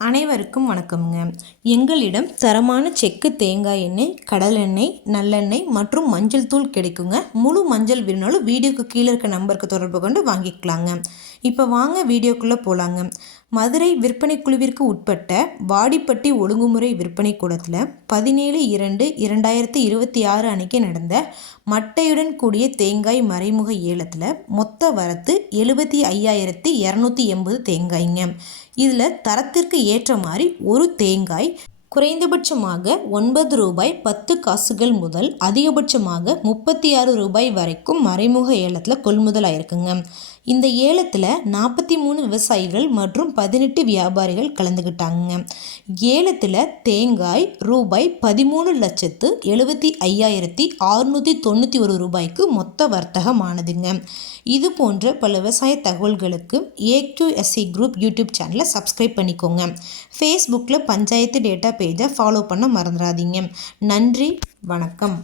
அனைவருக்கும் வணக்கம்ங்க. எங்களிடம் தரமான செக்கு தேங்காய் எண்ணெய், கடலெண்ணெய், நல்லெண்ணெய் மற்றும் மஞ்சள் தூள் கிடைக்குங்க. முழு மஞ்சள் வேணுனாலும் வீடியோக்கு கீழே இருக்க நம்பருக்கு தொடர்பு கொண்டு வாங்கிக்கலாங்க. இப்போ வாங்க வீடியோக்குள்ளே போகலாங்க. மதுரை விற்பனை குழுவிற்கு உட்பட்ட வாடிப்பட்டி ஒழுங்குமுறை விற்பனை கூடத்தில் 17/2/2026 அன்னைக்கு நடந்த மட்டையுடன் கூடிய தேங்காய் மறைமுக ஏலத்தில் மொத்த வரத்து 75,280 தேங்காய்ங்க. இதில் தரத்திற்கு ஏற்ற மாதிரி ஒரு தேங்காய் குறைந்தபட்சமாக ₹9.10 முதல் அதிகபட்சமாக ₹36 வரைக்கும் மறைமுக ஏலத்தில் கொள்முதல் ஆயிருக்குங்க. இந்த ஏலத்தில் 43 விவசாயிகள் மற்றும் 18 வியாபாரிகள் கலந்துக்கிட்டாங்க. ஏலத்தில் தேங்காய் ₹15,75,691 மொத்த வர்த்தகமானதுங்க. இது போன்ற பல விவசாய தகவல்களுக்கு AQSC குரூப் யூடியூப் சேனலை சப்ஸ்கிரைப் பண்ணிக்கோங்க. ஃபேஸ்புக்கில் பஞ்சாயத்து டேட்டா பேஜை ஃபாலோ பண்ண மறந்துடாதீங்க. நன்றி, வணக்கம்.